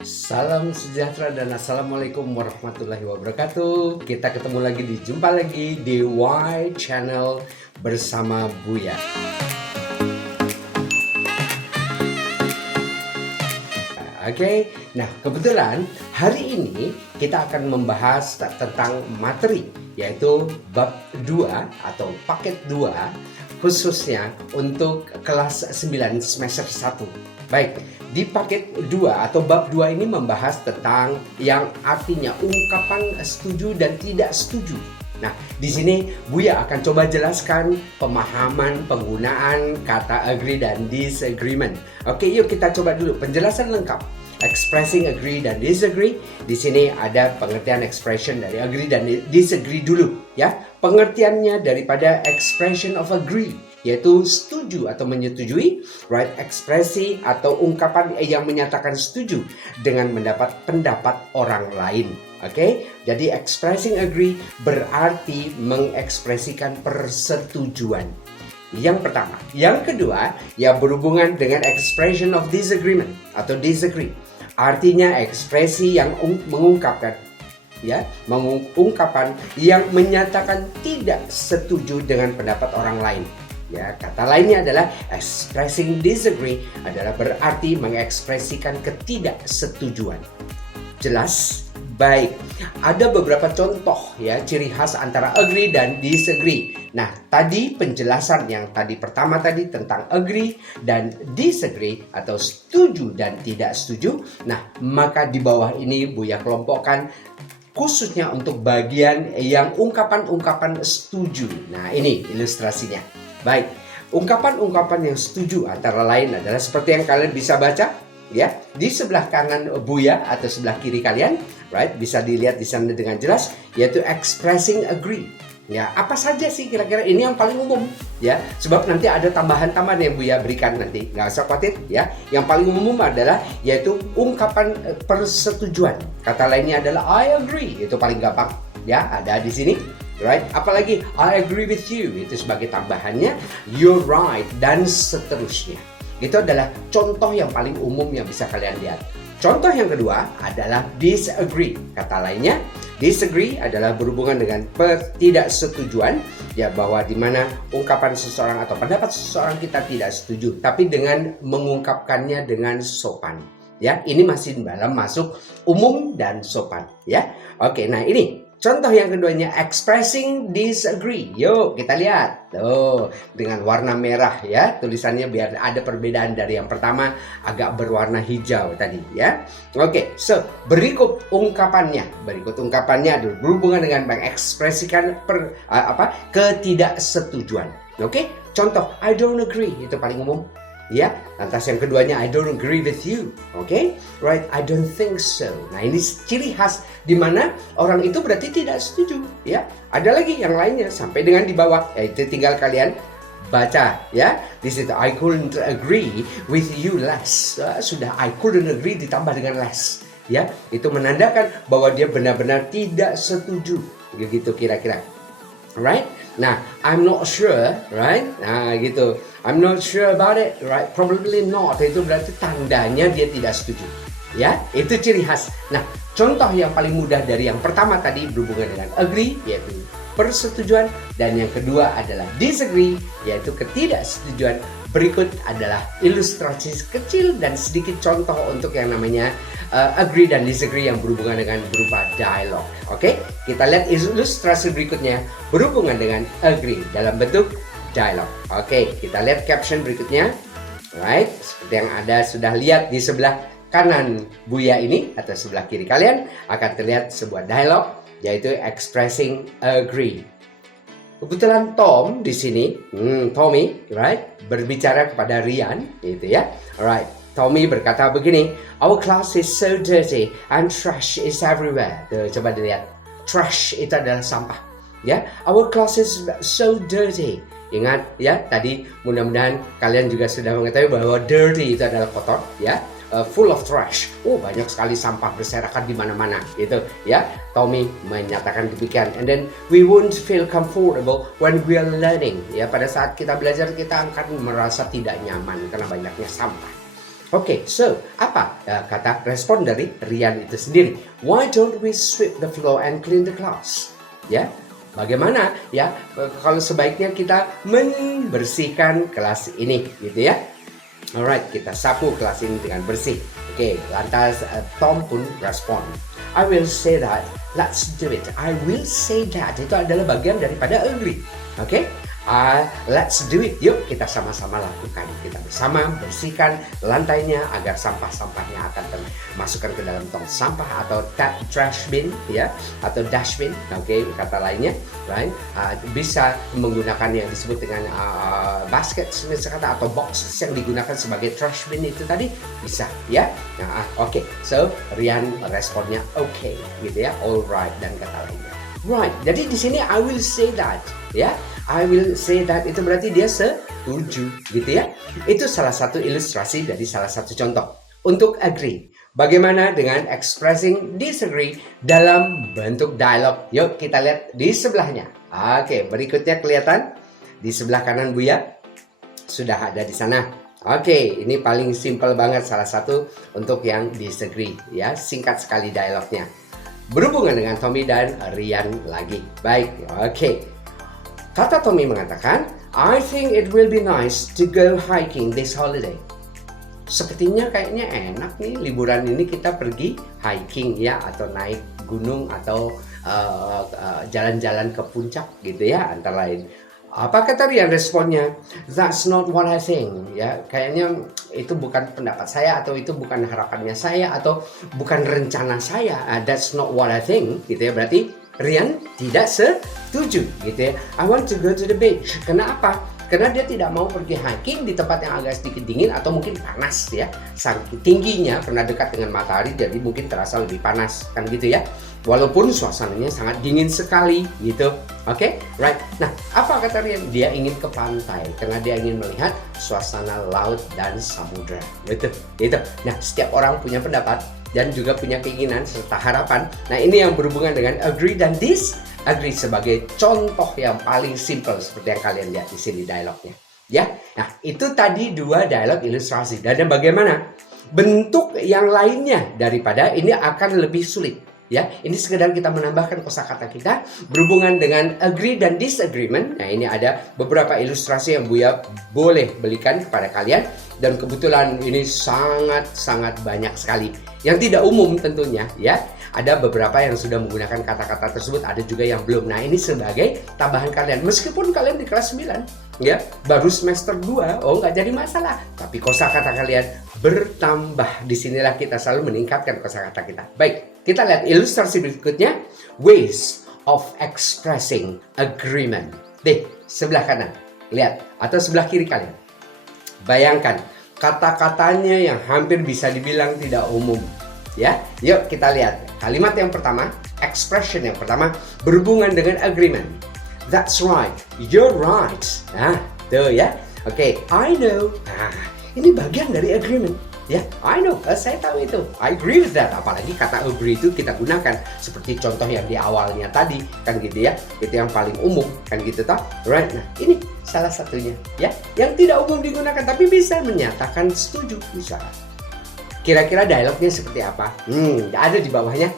Salam sejahtera dan assalamualaikum warahmatullahi wabarakatuh. Kita ketemu lagi jumpa lagi di Y Channel bersama Buya. Oke, nah kebetulan hari ini kita akan membahas tentang materi yaitu bab 2 atau paket 2 khususnya untuk kelas 9 semester 1. Baik, di paket 2 atau bab 2 ini membahas tentang yang artinya ungkapan setuju dan tidak setuju. Nah, di sini Buya akan coba jelaskan pemahaman penggunaan kata agree dan disagreement. Oke, yuk kita coba dulu penjelasan lengkap. Expressing agree dan disagree. Di sini ada pengertian expression dari agree dan disagree dulu, ya. Pengertiannya daripada expression of agree yaitu setuju atau menyetujui, right? Ekspresi atau ungkapan yang menyatakan setuju dengan mendapat pendapat orang lain. Oke, jadi expressing agree berarti mengekspresikan persetujuan. Yang pertama, yang kedua ya berhubungan dengan expression of disagreement atau disagree. Artinya ekspresi yang mengungkapkan ungkapan yang menyatakan tidak setuju dengan pendapat orang lain. Ya, kata lainnya adalah expressing disagree adalah berarti mengekspresikan ketidaksetujuan. Jelas? Baik, ada beberapa contoh ya ciri khas antara agree dan disagree. Nah, tadi penjelasan yang pertama tadi tentang agree dan disagree atau setuju dan tidak setuju. Nah, maka di bawah ini Buya kelompokkan khususnya untuk bagian yang ungkapan-ungkapan setuju. Nah, ini ilustrasinya. Baik, ungkapan-ungkapan yang setuju antara lain adalah seperti yang kalian bisa baca ya di sebelah kanan Buya atau sebelah kiri kalian, right? Bisa dilihat di sana dengan jelas yaitu expressing agree. Ya, apa saja sih kira-kira ini yang paling umum ya? Sebab nanti ada tambahan-tambahan yang Buya berikan nanti. Nggak usah khawatir ya. Yang paling umum adalah yaitu ungkapan persetujuan. Kata lainnya adalah I agree. Itu paling gampang ya, ada di sini. Right? Apalagi I agree with you. Itu sebagai tambahannya you're right dan seterusnya. Itu adalah contoh yang paling umum yang bisa kalian lihat. Contoh yang kedua adalah disagree. Kata lainnya, disagree adalah berhubungan dengan ketidaksetujuan, ya bahwa di mana ungkapan seseorang atau pendapat seseorang kita tidak setuju, tapi dengan mengungkapkannya dengan sopan. Ya, ini masih dalam masuk umum dan sopan, ya. Oke, nah ini contoh yang keduanya expressing disagree. Yuk kita lihat. Tuh, dengan warna merah ya. Tulisannya biar ada perbedaan dari yang pertama agak berwarna hijau tadi ya. Oke, so berikut ungkapannya. Berikut ungkapannya adalah berhubungan dengan mengekspresikan ketidaksetujuan. Oke, contoh I don't agree itu paling umum. Ya, lantas yang keduanya I don't agree with you, okay? Right? I don't think so. Nah, ini ciri khas di mana orang itu berarti tidak setuju, ya. Ada lagi yang lainnya sampai dengan di bawah, yaitu tinggal kalian baca, ya. Di situ I couldn't agree with you less. Sudah I couldn't agree ditambah dengan less, ya. Itu menandakan bahwa dia benar-benar tidak setuju, begitu kira-kira. Right? Nah, I'm not sure, right? Nah, gitu. I'm not sure about it, right? Probably not. Itu berarti tandanya dia tidak setuju. Ya, itu ciri khas. Nah, contoh yang paling mudah dari yang pertama tadi berhubungan dengan agree, yaitu persetujuan. Dan yang kedua adalah disagree, yaitu ketidaksetujuan. Berikut adalah ilustrasi kecil dan sedikit contoh untuk yang namanya agree dan disagree yang berhubungan dengan berupa dialog. Oke, kita lihat ilustrasi berikutnya berhubungan dengan agree dalam bentuk dialog. Oke, kita lihat caption berikutnya. Right, seperti yang Anda sudah lihat di sebelah kanan Buya ini atau sebelah kiri kalian akan terlihat sebuah dialog yaitu expressing agree. Kebetulan Tom di sini, Tommy, right, berbicara kepada Rian, gitu ya. Alright, Tommy berkata begini, our class is so dirty and trash is everywhere. Tuh, coba dilihat, trash itu adalah sampah, ya. Our class is so dirty. Ingat, ya, tadi mudah-mudahan kalian juga sudah mengetahui bahwa dirty itu adalah kotor, ya. Full of trash. Banyak sekali sampah berserakan di mana-mana, gitu ya. Tommy menyatakan demikian. And then we won't feel comfortable when we are learning. Ya, pada saat kita belajar kita akan merasa tidak nyaman karena banyaknya sampah. Oke, so apa kata respon dari Rian itu sendiri? Why don't we sweep the floor and clean the class? Ya, bagaimana ya kalau sebaiknya kita membersihkan kelas ini, gitu ya? Alright, kita sapu kelas ini dengan bersih. Oke, lantas Tom pun respon. I will say that, let's do it. I will say that, itu adalah bagian daripada agree. Oke, let's do it. Yuk kita sama-sama lakukan. Kita bersama bersihkan lantainya agar sampah-sampahnya akan masukkan ke dalam tong sampah atau trash bin, ya, atau dustbin. Oke, kata lainnya, right? Bisa menggunakan yang disebut dengan basket misalkan atau box yang digunakan sebagai trash bin itu tadi bisa, ya. Nah, oke. So Rian responnya oke, gitu ya, alright dan kata lainnya. Right, jadi di sini I will say that, ya. I will say that itu berarti dia setuju, gitu ya. Itu salah satu ilustrasi dari salah satu contoh. Untuk agree, bagaimana dengan expressing disagree dalam bentuk dialog? Yuk kita lihat di sebelahnya. Oke, berikutnya kelihatan di sebelah kanan Buya sudah ada di sana. Oke, ini paling simple banget salah satu untuk yang disagree, ya. Singkat sekali dialognya. Berhubungan dengan Tommy dan Rian lagi. Baik, oke. Kata Tommy mengatakan, I think it will be nice to go hiking this holiday. Sepertinya kayaknya enak nih liburan ini kita pergi hiking, ya, atau naik gunung atau jalan-jalan ke puncak, gitu ya, antara lain. Apa kata Rian responnya? That's not what I think. Ya, kayaknya itu bukan pendapat saya, atau itu bukan harapannya saya, atau bukan rencana saya. That's not what I think, gitu ya. Berarti Rian tidak setuju, gitu ya. I want to go to the beach. Kenapa? Karena dia tidak mau pergi hiking di tempat yang agak sedikit dingin atau mungkin panas, ya. Saking tingginya karena dekat dengan matahari, jadi mungkin terasa lebih panas, kan gitu ya. Walaupun suasananya sangat dingin sekali, gitu. Oke, right. Nah, apa kata Rian? Dia ingin ke pantai karena dia ingin melihat suasana laut dan samudra. Betul, itu. Nah, setiap orang punya pendapat dan juga punya keinginan serta harapan. Nah, ini yang berhubungan dengan agree dan disagree sebagai contoh yang paling simple seperti yang kalian lihat di sini dialognya. Ya, nah itu tadi dua dialog ilustrasi. Dan bagaimana bentuk yang lainnya daripada ini akan lebih sulit. Ya, ini sekedar kita menambahkan kosakata kita berhubungan dengan agree dan disagreement. Nah, ini ada beberapa ilustrasi yang Buya boleh belikan kepada kalian. Dan kebetulan ini sangat-sangat banyak sekali. Yang tidak umum tentunya, ya. Ada beberapa yang sudah menggunakan kata-kata tersebut, ada juga yang belum. Nah, ini sebagai tambahan kalian. Meskipun kalian di kelas 9, ya, baru semester 2, nggak jadi masalah. Tapi kosakata kalian bertambah. Disinilah kita selalu meningkatkan kosakata kita. Baik, kita lihat ilustrasi berikutnya. Ways of expressing agreement. Sebelah kanan. Lihat, atau sebelah kiri kalian. Bayangkan, kata-katanya yang hampir bisa dibilang tidak umum. Ya, yuk kita lihat. Kalimat yang pertama, expression yang pertama, berhubungan dengan agreement. That's right, you're right. Nah, tuh ya. Oke, I know. Nah, ini bagian dari agreement. Ya, I know, saya tahu itu. I agree with that. Apalagi kata agree itu kita gunakan seperti contoh yang di awalnya tadi, kan gitu ya. Itu yang paling umum, kan gitu toh. Right. Nah, ini salah satunya, ya. Yang tidak umum digunakan tapi bisa menyatakan setuju, bisa. Kira-kira dialognya seperti apa? Ada di bawahnya.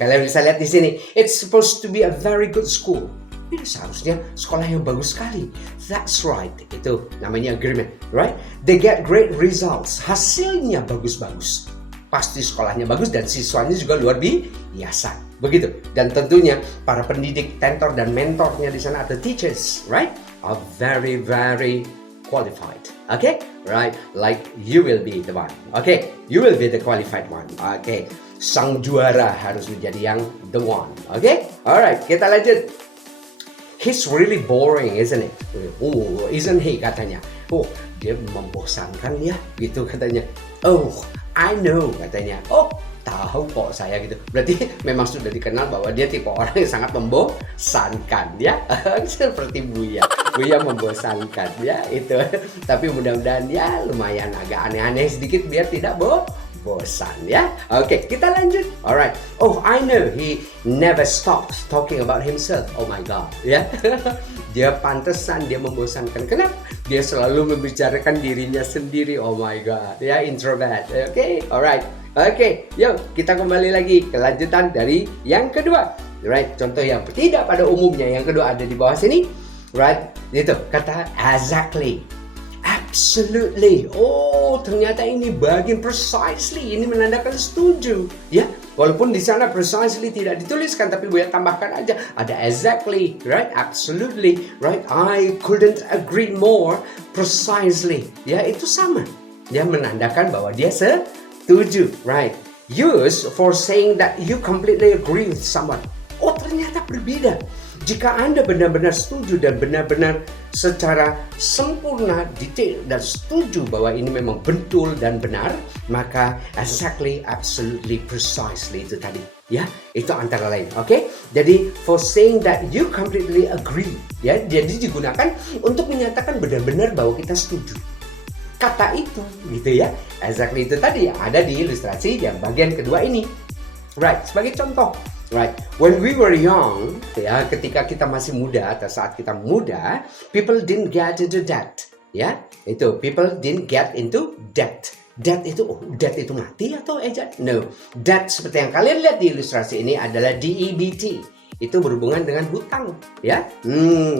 Kalian bisa lihat di sini. It's supposed to be a very good school. Ini seharusnya sekolah yang bagus sekali. That's right. Itu namanya agreement, right? They get great results. Hasilnya bagus-bagus. Pasti sekolahnya bagus dan siswanya juga luar biasa. Begitu. Dan tentunya para pendidik, tentor dan mentornya di sana atau teachers, right? Are very, very qualified. Okay? Right? Like you will be the one. Okay? You will be the qualified one. Okay? Sang juara harus menjadi yang the one. Okay? Alright, kita lanjut. He's really boring, isn't it? Oh, isn't he, katanya. Oh, dia membosankan ya, gitu katanya. Oh, I know, katanya. Oh, tahu kok saya, gitu. Berarti memang sudah dikenal bahwa dia tipe orang yang sangat membosankan, ya. Seperti Buya. Buya membosankan, ya, itu. Tapi mudah-mudahan ya lumayan agak aneh-aneh sedikit biar tidak bosan ya. Oke, kita lanjut. Alright. Oh, I know he never stops talking about himself. Oh my god, ya. Dia pantesan dia membosankan. Kenapa? Dia selalu membicarakan dirinya sendiri. Oh my god, ya, introvert. Oke, alright. Oke, yuk kita kembali lagi ke lanjutan dari yang kedua. Right, contoh yang tidak pada umumnya. Yang kedua ada di bawah sini. Right, itu kata exactly. Absolutely. Oh, ternyata ini bagian precisely. Ini menandakan setuju. Ya, walaupun di sana precisely tidak dituliskan, tapi boleh tambahkan aja. Ada exactly, right? Absolutely, right? I couldn't agree more. Precisely. Ya, itu sama. Dia menandakan bahwa dia setuju, right? Use for saying that you completely agree with someone. Oh, ternyata berbeda. Jika Anda benar-benar setuju dan benar-benar secara sempurna, detail, dan setuju bahwa ini memang betul dan benar, maka exactly, absolutely, precisely itu tadi. Ya, itu antara lain. Oke? Jadi, for saying that you completely agree. Ya, jadi digunakan untuk menyatakan benar-benar bahwa kita setuju. Kata itu, gitu ya. Exactly itu tadi yang ada di ilustrasi yang bagian kedua ini. Right, sebagai contoh. Right, when we were young, ya, ketika kita masih muda atau saat kita muda, people didn't get into debt, ya, itu people didn't get into debt. Debt itu, debt itu mati atau ejat? No, debt seperti yang kalian lihat di ilustrasi ini adalah DEBT. Itu berhubungan dengan hutang, ya,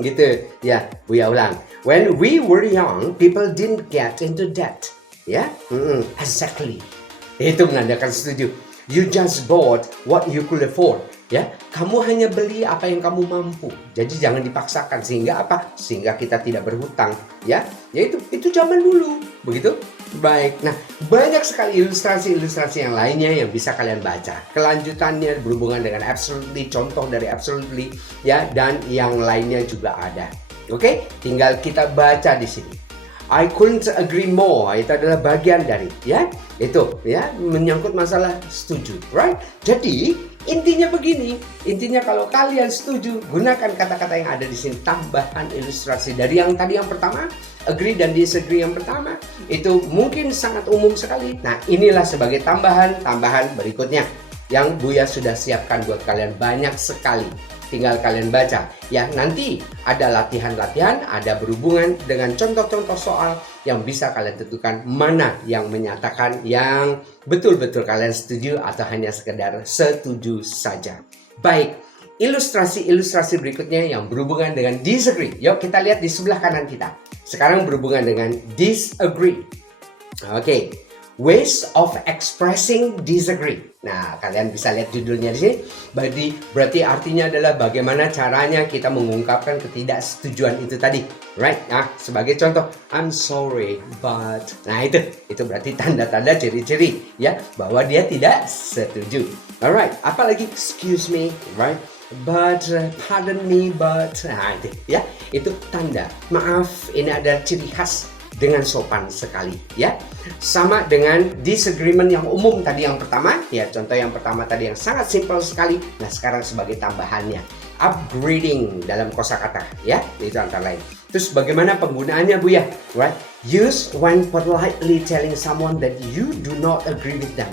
gitu, ya, Buya ulang. When we were young, people didn't get into debt, ya, exactly. Itu menandakan setuju. You just bought what you could afford. Ya, kamu hanya beli apa yang kamu mampu. Jadi jangan dipaksakan sehingga apa? Sehingga kita tidak berhutang. Ya, itu zaman dulu. Begitu? Baik. Nah, banyak sekali ilustrasi-ilustrasi yang lainnya yang bisa kalian baca. Kelanjutannya berhubungan dengan absolutely, contoh dari absolutely, ya, dan yang lainnya juga ada. Oke, tinggal kita baca di sini. I couldn't agree more. Itu adalah bagian dari, ya, itu, ya, menyangkut masalah setuju, right? Jadi intinya begini, intinya kalau kalian setuju, gunakan kata-kata yang ada di sini, tambahan ilustrasi dari yang tadi yang pertama, agree dan disagree yang pertama, itu mungkin sangat umum sekali. Nah, inilah sebagai tambahan berikutnya yang Buya sudah siapkan buat kalian banyak sekali. Tinggal kalian baca. Ya, nanti ada latihan-latihan, ada berhubungan dengan contoh-contoh soal yang bisa kalian tentukan mana yang menyatakan yang betul-betul kalian setuju atau hanya sekedar setuju saja. Baik, ilustrasi-ilustrasi berikutnya yang berhubungan dengan disagree. Yuk kita lihat di sebelah kanan kita. Sekarang berhubungan dengan disagree. Oke. Ways of expressing disagree. Nah, kalian bisa lihat judulnya di sini. Berarti artinya adalah bagaimana caranya kita mengungkapkan ketidaksetujuan itu tadi. Right? Nah, sebagai contoh, I'm sorry, but. Nah, itu berarti tanda-tanda ciri-ciri ya bahwa dia tidak setuju. Alright, apalagi excuse me, right? But pardon me, but. Nah, itu ya. Itu tanda. Maaf, ini adalah ciri khas dengan sopan sekali, ya. Sama dengan disagreement yang umum tadi yang pertama, ya, contoh yang pertama tadi yang sangat simple sekali. Nah, sekarang sebagai tambahannya, upgrading dalam kosakata, ya, itu antara lain. Terus bagaimana penggunaannya, Buya? Right? Use when politely telling someone that you do not agree with them.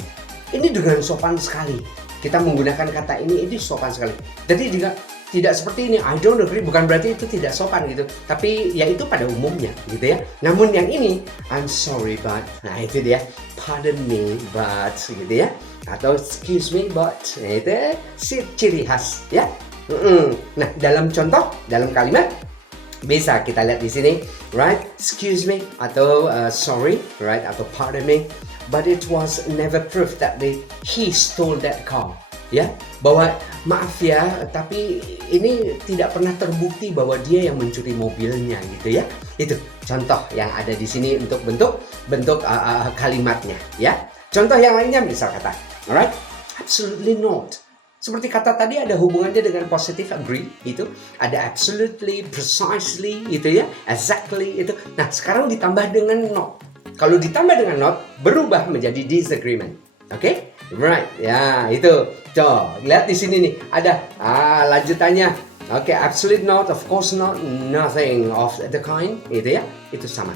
Ini dengan sopan sekali. Kita menggunakan kata ini sopan sekali. Jadi jika tidak seperti ini, I don't agree, bukan berarti itu tidak sopan gitu. Tapi ya itu pada umumnya gitu ya. Namun yang ini, I'm sorry but, nah itu dia, pardon me but gitu ya. Atau excuse me but, nah itu ciri khas ya. Nah dalam contoh, dalam kalimat, bisa kita lihat di sini, right? Excuse me atau sorry, right? Atau pardon me, but it was never proved that he stole that car. Ya, bahwa maaf ya, tapi ini tidak pernah terbukti bahwa dia yang mencuri mobilnya gitu ya. Itu contoh yang ada di sini untuk bentuk kalimatnya ya. Contoh yang lainnya misal kata, alright, absolutely not. Seperti kata tadi ada hubungannya dengan positive agree itu, ada absolutely, precisely itu ya, exactly itu. Nah, sekarang ditambah dengan not. Kalau ditambah dengan not berubah menjadi disagreement. Oke? Right. Ya, itu. Coba lihat di sini nih, ada lanjutannya. Oke, absolute not, of course not, nothing of the kind. Itu ya. Itu sama.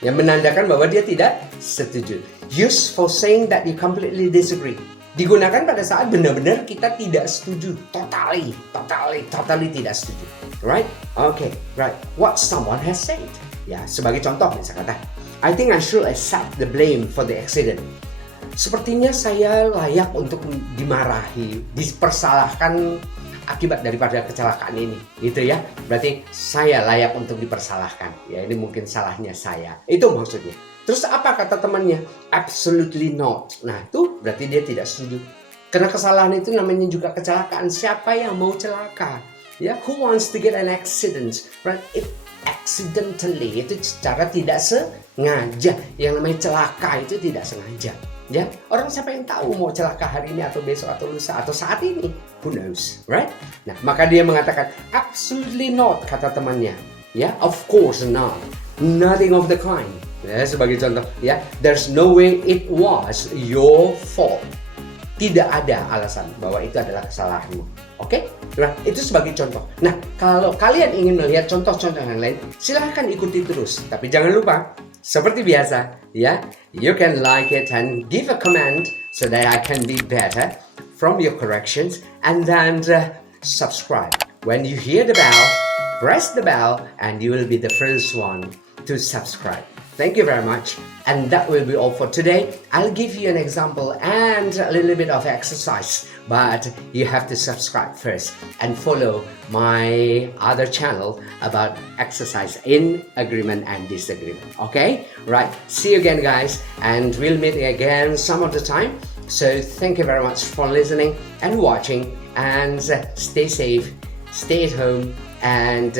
yang menandakan bahwa dia tidak setuju. Use for saying that you completely disagree. Digunakan pada saat benar-benar kita tidak setuju, totally tidak setuju, right? Okay, right. What someone has said. Ya, sebagai contoh misalnya kata, I think I should accept the blame for the accident. Sepertinya saya layak untuk dimarahi, dipersalahkan akibat daripada kecelakaan ini, gitu ya. Berarti saya layak untuk dipersalahkan. Ya, ini mungkin salahnya saya. Itu maksudnya. Terus apa kata temannya? Absolutely not. Nah, itu berarti dia tidak setuju. Karena kesalahan itu namanya juga kecelakaan. Siapa yang mau celaka? Ya, who wants to get an accident? Right? If accidentally, itu secara tidak sengaja. Yang namanya celaka itu tidak sengaja. Ya, orang siapa yang tahu mau celaka hari ini atau besok atau lusa atau saat ini? Who knows, right? Nah, maka dia mengatakan absolutely not, kata temannya. Ya, of course not. Nothing of the kind. Ya, sebagai contoh, ya, there's no way it was your fault. Tidak ada alasan bahwa itu adalah kesalahanmu. Oke? Nah, itu sebagai contoh. Nah, kalau kalian ingin melihat contoh-contoh yang lain, silahkan ikuti terus. Tapi jangan lupa, seperti biasa, ya, you can like it and give a comment so that I can be better from your corrections, and then subscribe. When you hear the bell, press the bell and you will be the first one to subscribe. Thank you very much, and that will be all for today. I'll give you an example and a little bit of exercise, but you have to subscribe first and follow my other channel about exercise in agreement and disagreement. Okay? Right. See you again, guys, and we'll meet again some of the time. So thank you very much for listening and watching, and stay safe, stay at home, and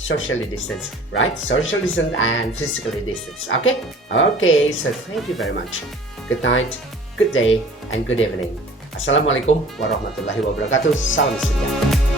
socially distance, right? Social distance and physically distance. Okay? Okay, so thank you very much. Good night, good day, and good evening. Assalamualaikum warahmatullahi wabarakatuh. Salam sejahtera.